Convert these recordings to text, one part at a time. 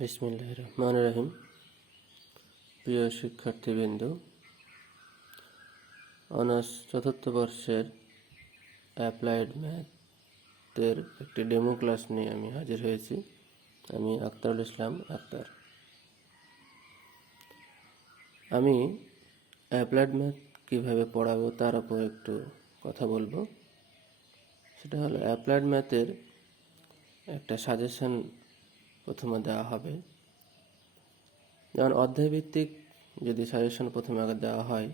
বিসমিল্লাহির রহমানির রহিম। প্রিয় শিক্ষার্থীবৃন্দ, অনার্স চতুর্থ বর্ষের অ্যাপ্লাইড ম্যাথের একটি ডেমো ক্লাস নিয়ে আমি হাজির হয়েছি। আমি আখতারুল ইসলাম আখতার। আমি অ্যাপ্লাইড ম্যাথ কীভাবে পড়াবো তার উপর একটু কথা বলবো। সেটা হলো অ্যাপ্লাইড ম্যাথের একটা সাজেশন প্রথমে দেওয়া হবে। যেমন অধ্যায়ভিত্তিক যদি সাজেশন প্রথমে আগে দেওয়া হয়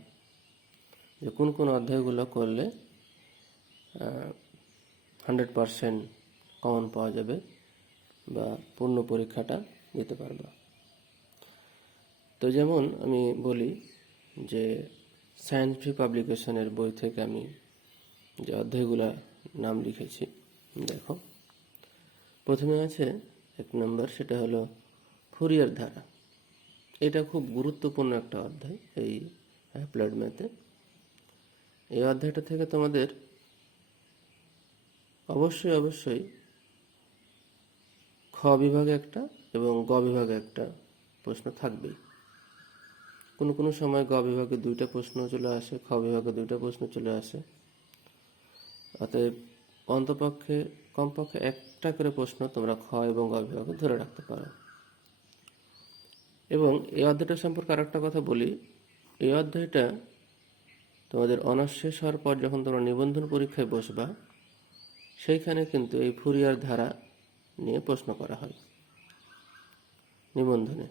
যে কোন কোন অধ্যায়গুলো করলে 100% কমন পাওয়া যাবে বা পূর্ণ পরীক্ষাটা দিতে পারবে। তো যেমন আমি বলি যে সায়েন্টিফিক পাবলিকেশনের বই থেকে আমি যে অধ্যায়গুলো নাম লিখেছি, দেখো প্রথমে আছে 1 নম্বর, সেটা হলো ফুরিয়ার ধারা। এটা খুব গুরুত্বপূর্ণ একটা অধ্যায় এই অ্যাপ্লাইড ম্যাথে। এই অধ্যায়টা থেকে তোমাদের অবশ্যই খ বিভাগে একটা এবং গ বিভাগে একটা প্রশ্ন থাকবেই। কোনো সময় গ বিভাগে 2টা প্রশ্ন চলে আসে, খ বিভাগে 2টা প্রশ্ন চলে আসে। অতএব কমপক্ষে একটা করে প্রশ্ন তোমরা খ এবং গ বিভাগে ধরে রাখতে পারো। এবং এই অধ্যায়টা সম্পর্কে আরেকটা কথা বলি, এই অধ্যায়টা তোমাদের অনার্স শেষ হওয়ার পর যখন তোমরা নিবন্ধন পরীক্ষায় বসবা, সেইখানে কিন্তু এই ফুরিয়ার ধারা নিয়ে প্রশ্ন করা হয় নিবন্ধনে।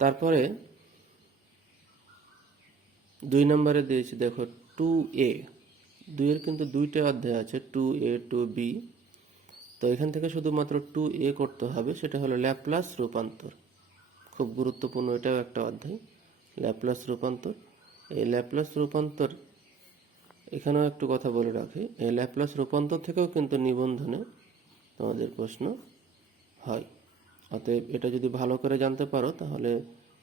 তারপরে 2 নম্বরে দিয়েছি, দেখো 2A। 2 এর কিন্তু 2টা অধ্যায় আছে, 2A 2B। তো এখান থেকে শুধুমাত্র 2A করতে হবে, সেটা হলো ল্যাপ্লাস রূপান্তর। খুব গুরুত্বপূর্ণ, এটাও একটা অধ্যায়, ল্যাপ্লাস রূপান্তর। এই ল্যাপ্লাস রূপান্তর এখানেও একটু কথা বলে রাখি, এই ল্যাপ্লাস রূপান্তর থেকেও কিন্তু নিবন্ধনে তোমাদের প্রশ্ন হয়। অতএব এটা যদি ভালো করে জানতে পারো তাহলে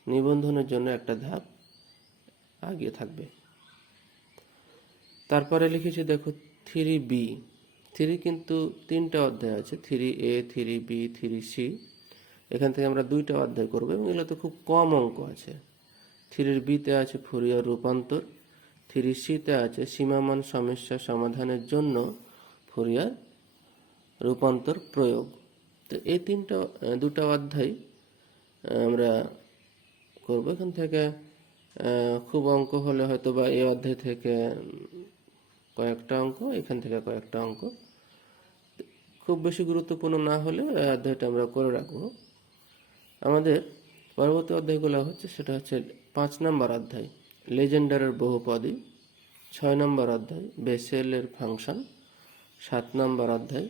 নিবন্ধনের জন্য একটা ধাপ আগিয়ে থাকবে। তারপরে লিখেছি দেখো 3B। 3 কিন্তু 3টা অধ্যায় আছে, 3A 3B 3C। এখান থেকে আমরা 2টা অধ্যায় করবো এবং এগুলোতে খুব কম অঙ্ক আছে। 3B-তে আছে ফুরিয়ার রূপান্তর, 3C-তে আছে সীমামান সমস্যা সমাধানের জন্য ফুরিয়ার রূপান্তর প্রয়োগ। তো এই 2টা অধ্যায় আমরা করব। এখান থেকে খুব অঙ্ক হলে হয়তো বা এই অধ্যায় থেকে কয়েকটা অঙ্ক, এখান থেকে কয়েকটা অঙ্ক, খুব বেশি গুরুত্বপূর্ণ না হলে এই অধ্যায়টা আমরা করে রাখবো। আমাদের পরবর্তী অধ্যায়গুলো সেটা হচ্ছে 5 নম্বর অধ্যায় লেজেন্ডারের বহুপদী, 6 নম্বর অধ্যায় বেসেলের ফাংশন, 7 নম্বর অধ্যায়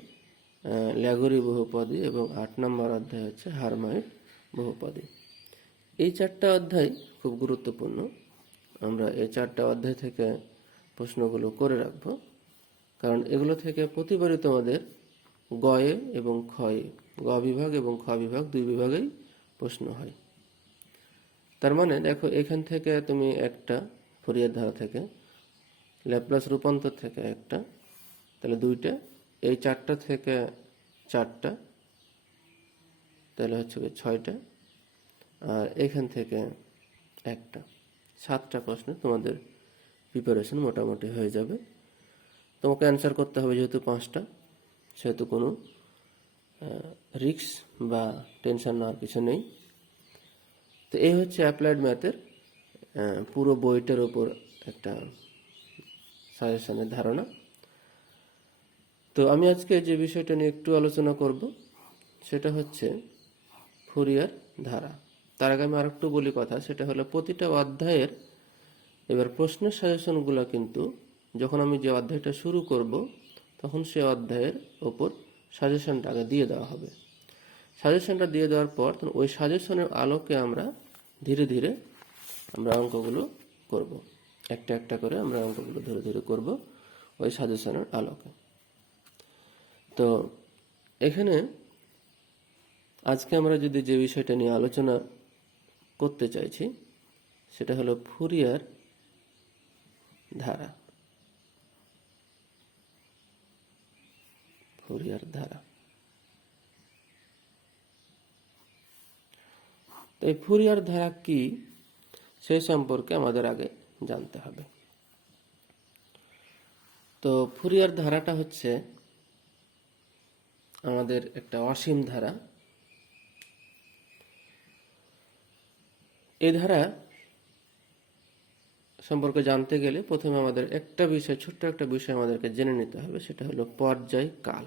ল্যাগুরি বহুপদী এবং 8 নম্বর অধ্যায় হচ্ছে হারমাইট বহুপদী। এই 4টা অধ্যায় খুব গুরুত্বপূর্ণ। আমরা এই 4টা অধ্যায় থেকে প্রশ্নগুলো করে রাখবো, কারণ এগুলো থেকে প্রতিবারই তোমাদের গয়ে এবং খয়ে, গ বিভাগ এবং খ বিভাগ 2 বিভাগেই প্রশ্ন হয়। তার মানে দেখো এখান থেকে তুমি একটা, ফুরিয়ার ধারা থেকে, ল্যাপ্লাস রূপান্তর থেকে একটা, তাহলে 2টা, এই 4টা থেকে 4টা, তাহলে হচ্ছে 6টা, আর এখান থেকে একটা, 7টা প্রশ্ন তোমাদের প্রিপারেশন মোটামুটি হয়ে যাবে। তোমাকে অ্যান্সার করতে হবে যেহেতু 5টা, সেহেতু কোনো রিস্ক বা টেনশন নেওয়ার কিছু নেই। তো এই হচ্ছে অ্যাপ্লাইড ম্যাথের পুরো বইটার ওপর একটা সাজেশনের ধারণা। তো আমি আজকে যে বিষয়টা নিয়ে একটু আলোচনা করব সেটা হচ্ছে ফুরিয়ার ধারা। তার আগে আমি আরেকটু বলি কথা, সেটা হলো প্রতিটা অধ্যায়ের এবার প্রশ্নের সাজেশনগুলো কিন্তু যখন আমি যে অধ্যায়টা শুরু করব তখন সে অধ্যায়ের ওপর সাজেশনটা আগে দিয়ে দেওয়া হবে। সাজেশনটা দিয়ে দেওয়ার পর ওই সাজেশনের আলোকে আমরা ধীরে ধীরে আমরা অঙ্কগুলো করব, একটা একটা করে আমরা অঙ্কগুলো ধীরে ধীরে করব ওই সাজেশনের আলোকে। তো এখানে আজকে আমরা যদি যে বিষয়টা নিয়ে আলোচনা করতে চাইছি সেটা হলো ফুরিয়ার ধারা, ফুরিয়ার ধারা। তো এই ফুরিয়ার ধারা কি সেই সম্পর্কে আমাদের আগে জানতে হবে। তো ফুরিয়ার ধারাটা হচ্ছে আমাদের একটা অসীম ধারা। এই ধারা সম্পর্কে জানতে গেলে প্রথমে আমাদের একটা বিষয়, ছোট্ট একটা বিষয় আমাদেরকে জেনে নিতে হবে, সেটা হলো পর্যায়কাল।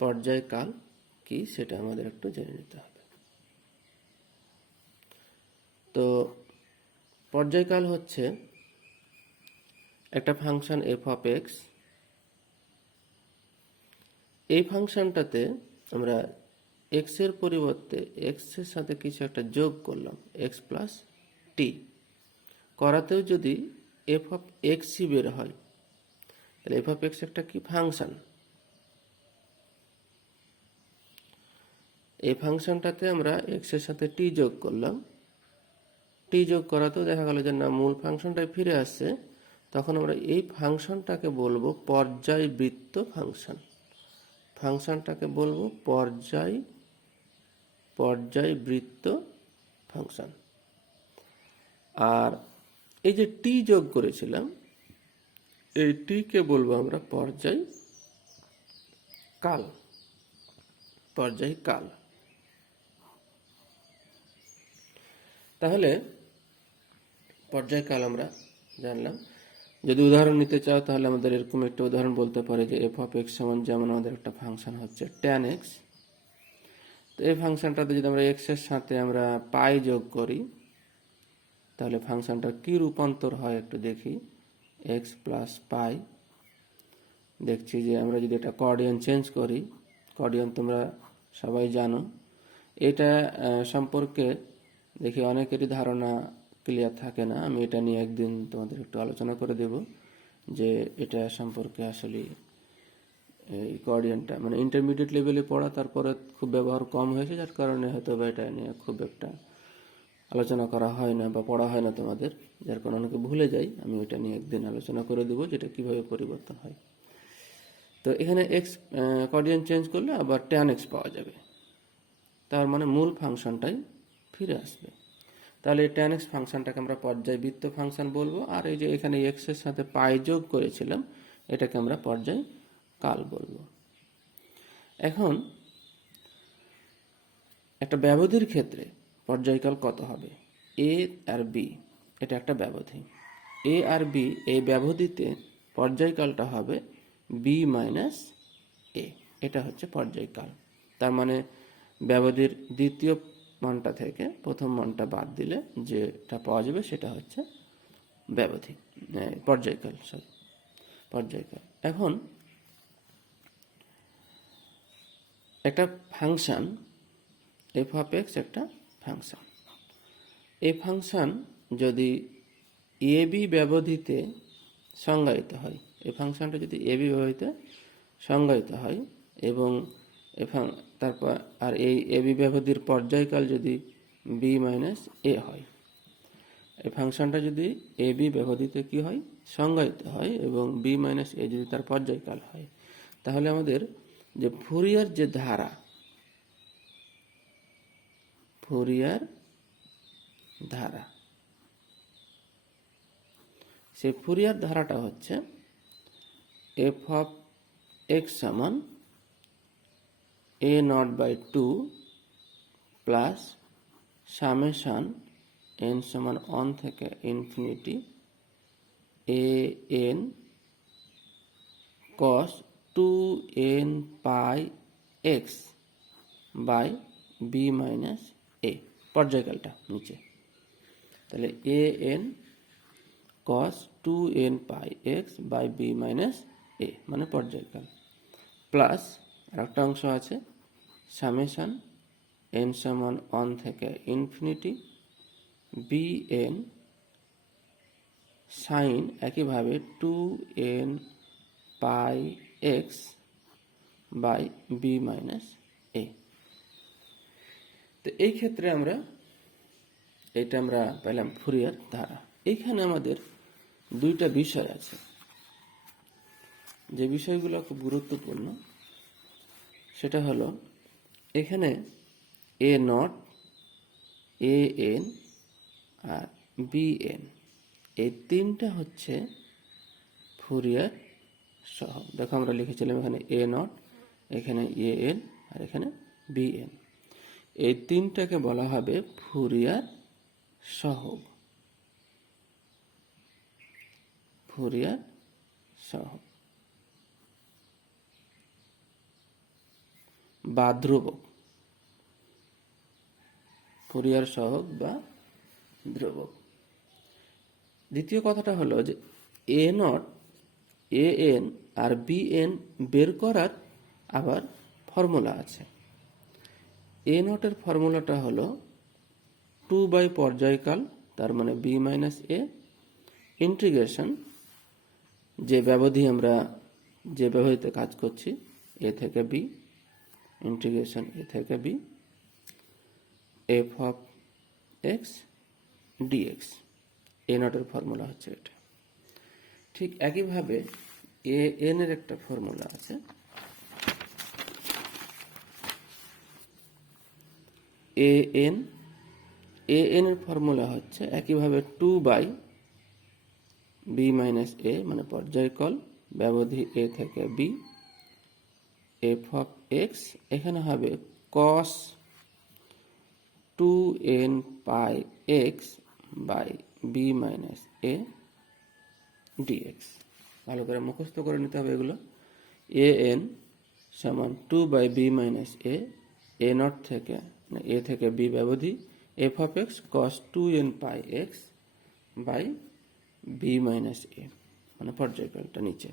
পর্যায়কাল কি সেটা আমাদের একটু জেনে নিতে হবে। তো পর্যায়কাল হচ্ছে একটা ফাংশন এফ অফ এক্স। এই ফাংশনটাতে আমরা এক্স এর পরিবর্তে এক্স এর সাথে কিছু একটা যোগ করলাম, এক্স প্লাস টি করাতেও যদি এফ অফ এক্সই বের হয়, তাহলে এফ অফ এক্স একটা কি ফাংশন। এই ফাংশনটাতে আমরা এক্স এর সাথে টি যোগ করলাম, টি যোগ করাতেও দেখা গেল যে না, মূল ফাংশনটাই ফিরে আসছে। তখন আমরা এই ফাংশনটাকে বলবো পর্যায়বৃত্ত ফাংশন। ফাংশনটাকে বলবো পর্যায়বৃত্ত ফাংশন। আর এই যে টি যোগ করেছিলাম, এই টি কে বলবো আমরা পর্যায়কাল। পর্যায়কাল। তাহলে পর্যায়কাল আমরা জানলাম। যদি উদাহরণ নিতে চাও তাহলে আমাদের এরকম একটা উদাহরণ বলতে পারে যে এফ অফ এক্স সমান, যেমন আমাদের একটা ফাংশন হচ্ছে ট্যান এক্স। তো এই ফাংশনটাতে যদি আমরা এক্স এর সাথে আমরা পাই যোগ করি, তাহলে ফাংশনটার কি রূপান্তর হয় একটু দেখি। এক্স প্লাস পাই। দেখছি যে আমরা যদি এটা কোঅর্ডিনেট চেঞ্জ করি, কোঅর্ডিনেট তোমরা সবাই জানো, এটা সম্পর্কে দেখি অনেকেরই ধারণা ক্লিয়ার থাকে না। আমি এটা নিয়ে একদিন তোমাদের একটু আলোচনা করে দেব যে এটা সম্পর্কে আসলে এই কোঅর্ডিনেটটা মানে ইন্টারমিডিয়েট লেভেলে পড়া, তারপরে খুব ব্যবহার কম হয়েছে, যার কারণে হয়তো বা এটা নিয়ে খুব একটা আলোচনা করা হয় না বা পড়া হয় না তোমাদের, যার কারণে অনেকে ভুলে যায়। আমি ওইটা নিয়ে একদিন আলোচনা করে দেবো যেটা কিভাবে পরিবর্তন হয়। তো এখানে এক্স কোঅর্ডিনেট চেঞ্জ করলে আবার ট্যান এক্স পাওয়া যাবে, তার মানে মূল ফাংশনটাই ফিরে আসবে। তাহলে এই ট্যান এক্স ফাংশনটাকে আমরা পর্যায়বৃত্ত ফাংশন বলবো। আর এই যে এখানে এক্স এর সাথে পাই যোগ করেছিলাম, এটাকে আমরা পর্যায়কাল বলবো। এখন একটা ব্যবধির ক্ষেত্রে পর্যায়কাল কত হবে? এ আর বি, এটা একটা ব্যবধি। এ আর বি, এই ব্যবধিতে পর্যায়কালটা হবে বি মাইনাস এ। এটা হচ্ছে পর্যায়কাল। তার মানে ব্যবধির দ্বিতীয় মানটা থেকে প্রথম মানটা বাদ দিলে যেটা পাওয়া যাবে সেটা হচ্ছে ব্যবধি, পর্যায়কাল। পর্যায়কাল। এখন একটা ফাংশন এফ অফ এক্স একটা ফাংশন। এই ফাংশন যদি এ বি ব্যবধিতে সংজ্ঞায়িত হয়, এই ফাংশনটা যদি এ বি ব্যবধিতে সংজ্ঞায়িত হয় এবং তারপর আর এই এ বি ব্যবধির পর্যায়কাল যদি বি মাইনাস এ হয়, এই ফাংশনটা যদি এ বি ব্যবধিতে কি হয়, সংজ্ঞায়িত হয় এবং বি মাইনাস এ যদি তার পর্যায়কাল হয়, তাহলে আমাদের যে ফুরিয়ার যে ধারা, ফুরিয়ার ধারা, সেই ফুরিয়ার ধারাটা হচ্ছে এফ অফ এক্স সমান a not by 2 plus summation n সমান 1 থেকে infinity a n cos 2n pi x by b minus a. পর্যায়কালটা নিচে, তাহলে a n cos 2n pi x by b minus a মানে পর্যায়কাল, প্লাস আর একটা অংশ আছে সামেশন এন সমান 1 থেকে ইনফিনিটি বি এন সাইন একইভাবে 2n pi x by b minus a. তো এই ক্ষেত্রে আমরা এটা আমরা পেলাম ফুরিয়ার ধারা। এইখানে আমাদের দুইটা বিষয় আছে, যে বিষয়গুলো খুব গুরুত্বপূর্ণ। সেটা হলো এখানে এ নট, এ এন আর বি এন, এই তিনটা হচ্ছে ফুরিয়ার সহগ। দেখো আমরা লিখেছিলাম এখানে এ নট, এখানে এ এন আর এখানে বি এন। এই তিনটাকে বলা হবে ফুরিয়ার সহগ। ফুরিয়ার সহগ বা ধ্রুবক। ফুরিয়ার সহগ বা ধ্রুবক। দ্বিতীয় কথাটা হলো যে এ নট, এ এন আর বি এন বের করার আবার ফর্মুলা আছে। এ নটের ফর্মুলাটা হলো 2 পর্যায়কাল, তার মানে বি মাইনাস এ, ইন্টিগ্রেশন যে ব্যবধি আমরা যে ব্যবধিতে কাজ করছি এ থেকে বি, ইন্টিগ্রেশন এ থেকে b f of x dx. A নটের ফর্মুলা হচ্ছে এটা। ঠিক একইভাবে এ এন এর একটা ফর্মুলা আছে। এ এন এর ফর্মুলা হচ্ছে একইভাবে 2 বি মাইনাস এ, মানে পর্যায়কাল ব্যবধি এ থেকে বি, এফ অফ এক্স, এখানে হবে cos 2n pi x by b minus a dx. ভালো করে মুখস্থ করে নিতে হবে এগুলো। এ এন সমান 2 বি মাইনাস এ নট থেকে, এ থেকে বি ব্যবধি f of x cos 2n pi x by b minus a, মানে পর্যায়কালটা নিচে।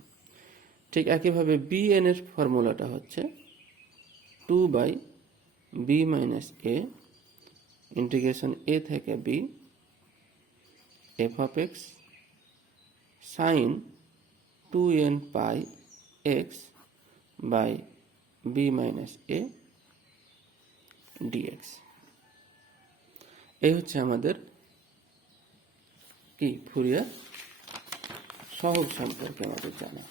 ঠিক একইভাবে বি এন এর ফর্মুলাটা হচ্ছে 2 b minus a integration a থেকে b f of x sine 2n pi x by b minus a dx. এই হচ্ছে আমাদের কি ফুরিয়ার সহগ সম্পর্কে আমাদের জানা।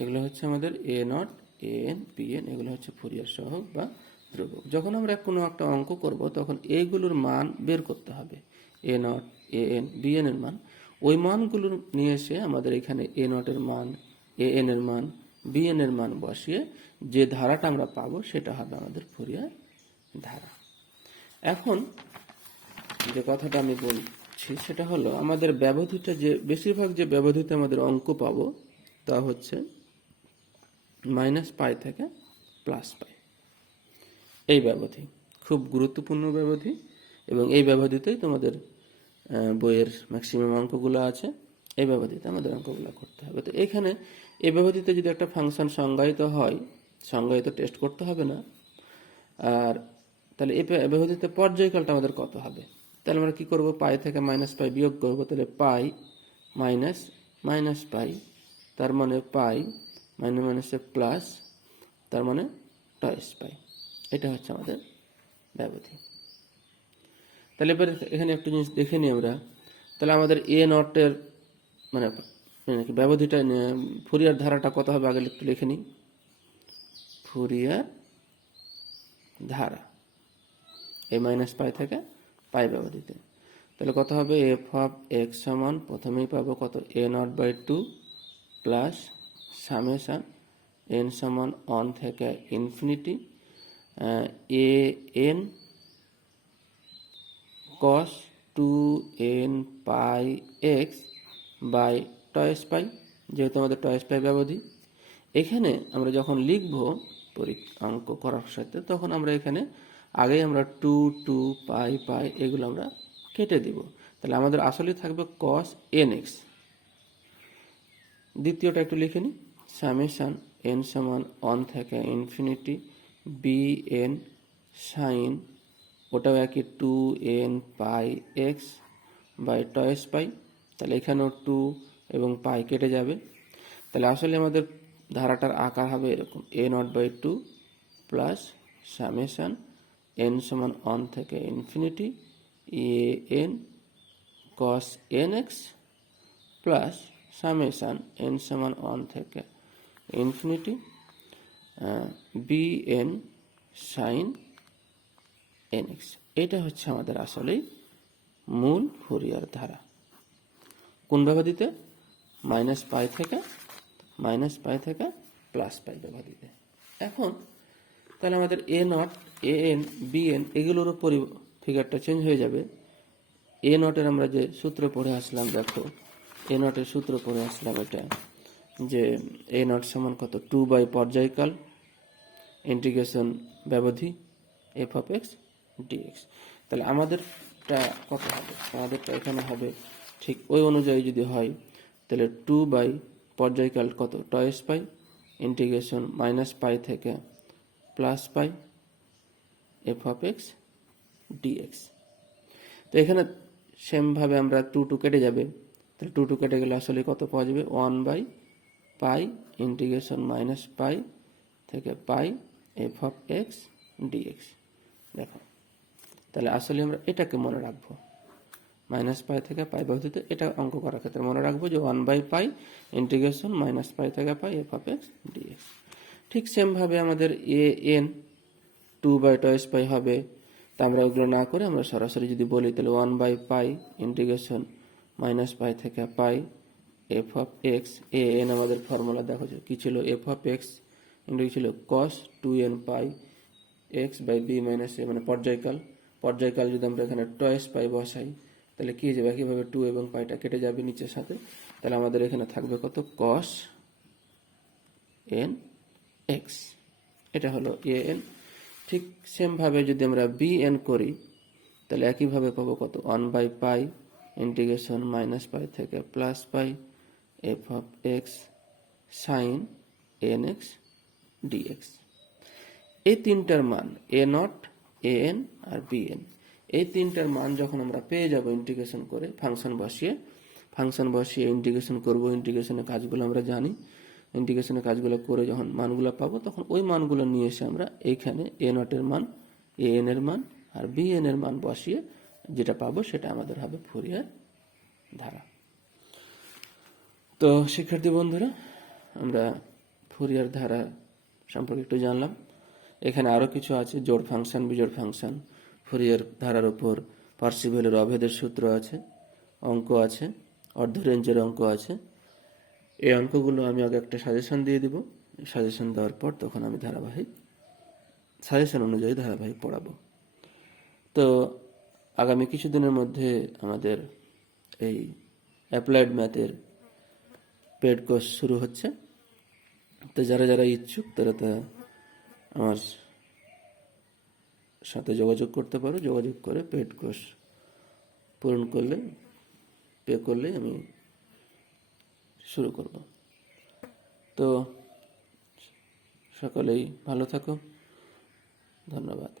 এগুলো হচ্ছে আমাদের a not, a n, b n, এগুলো হচ্ছে ফুরিয়ার সহগ বা ধ্রুবক। যখন আমরা কোনো একটা অঙ্ক করব তখন এইগুলোর মান বের করতে হবে। A not, a n, b n এর মান, ওই মানগুলো নিয়ে এসে আমাদের এখানে এ নটের মান, এ এন এর মান, বি এন এর মান বসিয়ে যে ধারাটা আমরা পাবো সেটা হবে আমাদের ফুরিয়ার ধারা। এখন যে কথাটা আমি বলছি সেটা হলো আমাদের ব্যবধিটা, যে বেশিরভাগ যে ব্যবধিতে আমাদের অঙ্ক পাবো তা হচ্ছে -π থেকে +π। এই ব্যবধি খুব গুরুত্বপূর্ণ ব্যবধি, এবং এই ব্যবধিতেই তোমাদের বইয়ের ম্যাক্সিমাম অঙ্কগুলো আছে। এই ব্যবধিতে আমাদের অঙ্কগুলো করতে হবে। তো এখানে এই ব্যবধিতে যদি একটা ফাংশন সংজ্ঞায়িত হয়, সংজ্ঞায়িত টেস্ট করতে হবে না। আর তাহলে এই ব্যবধিতে পর্যায়কালটা আমাদের কত হবে? তাহলে আমরা কি করব, পাই থেকে -π বিয়োগ করব। তাহলে পাই মাইনাস -π, তার মানে পাই মাইনাসে প্লাস, তার মানে π। এটা হচ্ছে আমাদের ব্যবধি। তাহলে এবার এখানে একটা জিনিস দেখে নিই আমরা। তাহলে আমাদের এ নটের মানে ব্যবধিটা, ফুরিয়ার ধারাটা কত হবে আগে একটু লিখে নিই। ফুরিয়ার ধারা এই -π থেকে π ব্যবধিতে, তাহলে কত হবে, এফ অফ এক্স সমান প্রথমেই পাবো কত, a not by 2 plus summation n সমান 1 থেকে infinity a n cos 2n pi x by π, যেহেতু আমাদের π ব্যবধি। এখানে আমরা যখন লিখব অঙ্ক করার সাথে, তখন আমরা এখানে আগেই আমরা 2 π এগুলো আমরা কেটে দিব। তাহলে আমাদের আসলে থাকবে cos nx। দ্বিতীয়টা একটু লিখে নিই, সামেশন n সমান 1 থেকে ইনফিনিটি বি এন সাইন, ওটাও একই 2n পাই এক্স বাই π। তাহলে এখানেও 2 এবং π কেটে যাবে। তাহলে আসলে আমাদের ধারাটার আকার হবে এরকম, a not by 2 plus summation n সমান 1 থেকে infinity a n cos n x plus summation n সমান 1 থেকে infinity b n sine n x. এটা হচ্ছে আমাদের আসলেই মূল ফুরিয়ার ধারা। কোন ব্যবধিতে? মাইনাস পাই থেকে প্লাস পাই ব্যবধিতে। এখন তাহলে আমাদের a not, a n, b n এগুলোরও ফিগারটা চেঞ্জ হয়ে যাবে। এ নটের আমরা যে সূত্র পড়ে আসলাম, দেখো এ নটের সূত্র পড়ে আসলাম এটা, যে এ নট সমান কত? 2 বাই পর্যায়কাল ইন্টিগ্রেশন ব্যবধি এফ অফ এক্স ডিএক্স। তাহলে আমাদেরটা কত হবে? আমাদেরটা এখানে হবে ঠিক ওই অনুযায়ী যদি হয়, তাহলে 2 বাই পর্যায়কাল কত? Twice pi integration minus pi থেকে plus pi f of x dx. তো এখানে সেমভাবে আমরা 2 কেটে যাবে, তাহলে 2 কেটে গেলে আসলে কত পাওয়া যাবে? 1 by pi integration minus pi থেকে pi f of x dx. দেখো তাহলে আসলে আমরা এটাকে মনে রাখবো, মাইনাস পাই থেকে পাই ব্যবধিত এটা অঙ্ক করার ক্ষেত্রে মনে রাখবো যে 1 by pi integration minus pi থেকে pi f of x dx. ঠিক সেমভাবে আমাদের এ এন 2 বাই টয়েস পাই হবে। তা আমরা ওগুলো না করে আমরা সরাসরি যদি বলি, তাহলে 1 by pi integration minus pi থেকে pi f of x. A n আমাদের ফর্মুলা দেখো কি ছিল? এফ অফ এক্স ইন্টু ছিল cos 2n pi x by b minus a, মানে পর্যায়কাল যদি আমরা এখানে টয়েস পাই বসাই, তাহলে কি হয়ে যাবে? একইভাবে 2 এবং পাইটা কেটে যাবে নিচের সাথে, তাহলে আমাদের এখানে থাকবে কত? কস এন এক্স। এটা হলো এ এন। ঠিক সেমভাবে যদি আমরা বি এন করি, তাহলে একইভাবে পাবো কত? 1 by pi integration minus pi থেকে plus pi f of x sine n x dx. এই তিনটার মান এ নট, এ এন আর বি এন, এই তিনটার মান যখন আমরা পেয়ে যাব ইন্টিগ্রেশন করে ফাংশন বসিয়ে ইন্টিগ্রেশন করব, ইন্টিগ্রেশনের কাজগুলো আমরা জানি, ইন্টিগ্রেশনের কাজগুলো করে যখন মানগুলো পাবো, তখন ওই মানগুলো নিয়ে এসে আমরা এইখানে এ নটের মান, এ এন এর মান আর বি এন এর মান বসিয়ে যেটা পাবো সেটা আমাদের হবে ফুরিয়ার ধারা। তো শিক্ষার্থী বন্ধুরা, আমরা ফুরিয়ার ধারা সম্পর্কে একটু জানলাম। এখানে আরও কিছু আছে, জোড় ফাংশন, বিজোড় ফাংশন, ফুরিয়ার ধারার উপর পার্সিভেলের অভেদের সূত্র আছে, অঙ্ক আছে, অর্ধ রেঞ্জের অঙ্ক আছে। এই অঙ্কগুলো আমি আগে একটা সাজেশন দিয়ে দিব। সাজেশন দেওয়ার পর তখন আমি সাজেশন অনুযায়ী ধারাবাহিক পড়াবো। তো আগামী কিছুদিনের মধ্যে আমাদের এই অ্যাপ্লাইড ম্যাথের পেড কোর্স শুরু হচ্ছে। তো যারা ইচ্ছুক তারা আমার সাথে যোগাযোগ করতে পারো। যোগাযোগ করে পেড কোর্স পূরণ করলে, পে করলে আমি শুরু করব। তো সকলেই ভালো থাকো, ধন্যবাদ।